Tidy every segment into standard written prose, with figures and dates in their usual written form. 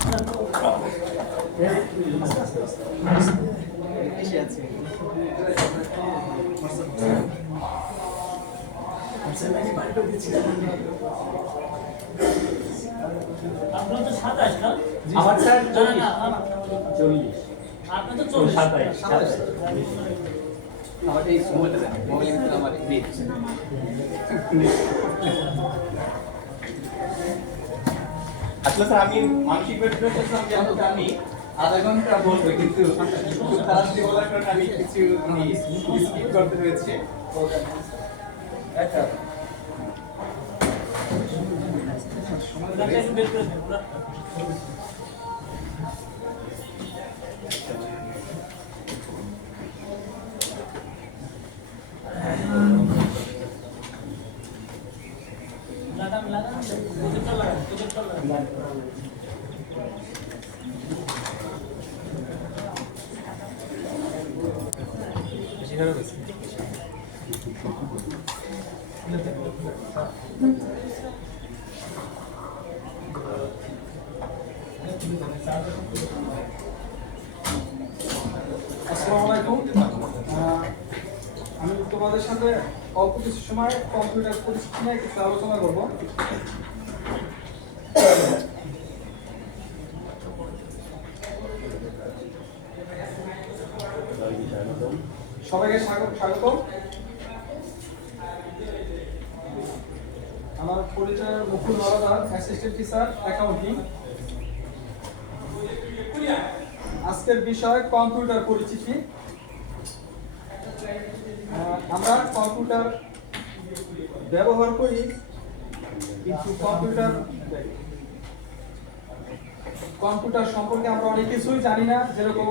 আপনার তো 27 না? আমার স্যার না 40 আপনি তো 27 আমার এই মোবাইলটা দেন মোবাইল কিন্তু আমার নেট আসলে স্যার আমি মানসিক প্রিপারেশন যে আমি আধা ঘন্টা বলবো কিন্তু খুব খারাপ দিয়ে বলার কারণে আমি কিছু স্কিপ করতে হয়েছে আচ্ছা বের করে দেন লাগান প্রজেক্টর লাগান আসসালামু আলাইকুম। আমি তোমাদের সাথে অল্প কিছু সময় কম্পিউটার পরিস্থিতি নিয়ে কিছু আলোচনা করব। সবাইকে স্বাগত। আমার পরিচয় মুকুল হলদার, অ্যাসিস্ট্যান্ট টিচার অ্যাকাউন্টিং। আজকের বিষয় কম্পিউটার পরিচিতি। আমরা কম্পিউটার ব্যবহার করি, কিন্তু কম্পিউটার সম্পর্কে আমরা অনেক কিছুই জানি না। যেরকম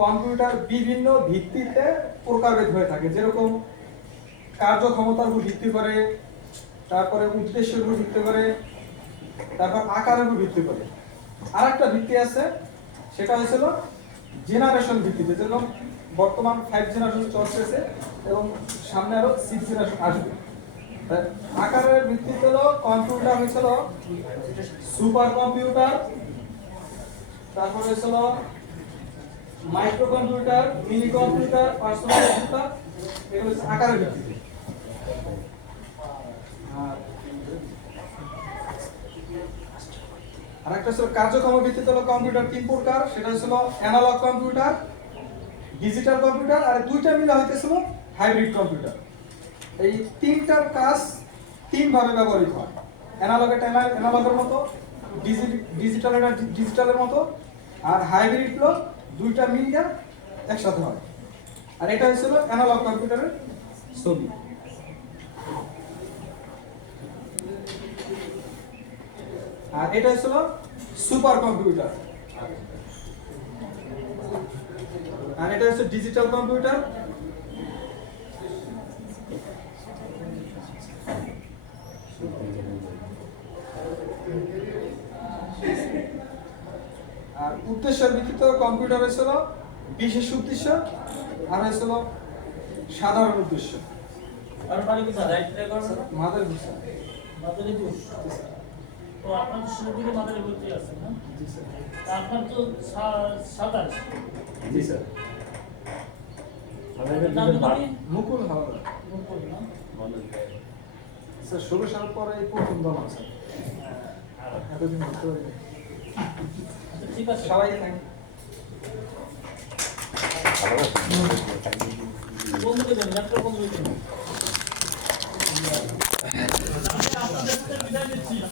কম্পিউটার বিভিন্ন ভিত্তিতে প্রকারভেদ হয়ে থাকে, যেরকম কার্যক্ষমতার উপর ভিত্তি করে, তারপরে উদ্দেশ্যের উপর ভিত্তি করে, তারপর আকারের উপর ভিত্তি করে। আর একটা ভিত্তি আছে, সেটা হয়েছিল জেনারেশন ভিত্তিতে। যেরকম বর্তমান 5 জেনারেশন চলতেছে এবং সামনে আরো 6 জেনারেশন আসবে। আকারের ভিত্তিতে হলো কম্পিউটার হয়েছিল সুপার কম্পিউটার, তারপর হয়েছিল micro computer, mini computer, personal computer. এগুলো হচ্ছে আকারের ভিত্তিতে। আর একটা হচ্ছে কার্যক্রম ভিত্তিতে হলো কম্পিউটার 3 প্রকার। সেটা হচ্ছে অ্যানালগ কম্পিউটার, ডিজিটাল কম্পিউটার, আর দুইটা মিলে হইতেছিল হাইব্রিড কম্পিউটার। এই তিনটার কাজ তিন ভাবে ব্যবহৃত হয়। অ্যানালগের মতো, ডিজিটালের মতো, আর হাইব্রিড হলো দুইটা মিলিয়ে একসাথে হয়। আর এটা হচ্ছিল অ্যানালগ কম্পিউটারের ছবি। আর এটা হচ্ছিল সুপার কম্পিউটার। আর এটা হচ্ছে ডিজিটাল কম্পিউটার। আর উদ্দেশ্যের ভিত্তিতে কম্পিউটার হয়েছিল বিশেষ উদ্দেশ্য, আর হয়েছিল সাধারণ উদ্দেশ্য। আর মানে কি স্যার রাইট ট্র্যাক করবেন মাদার বিষয়। মাদারে তো তো আপনার তো শুরু থেকে মাদারে বলতে আছে না? জি স্যার। আপনার তো 27 জি স্যার মুকুল হাওড়া স্যার। 16 সাল পরে এই প্রথম দল আছে। এতদিন ধরতে পারি। ঠিক আছে সবাই থ্যাংক বন্ধুকে দেন ল্যাপটপ বন্ধুকে দেন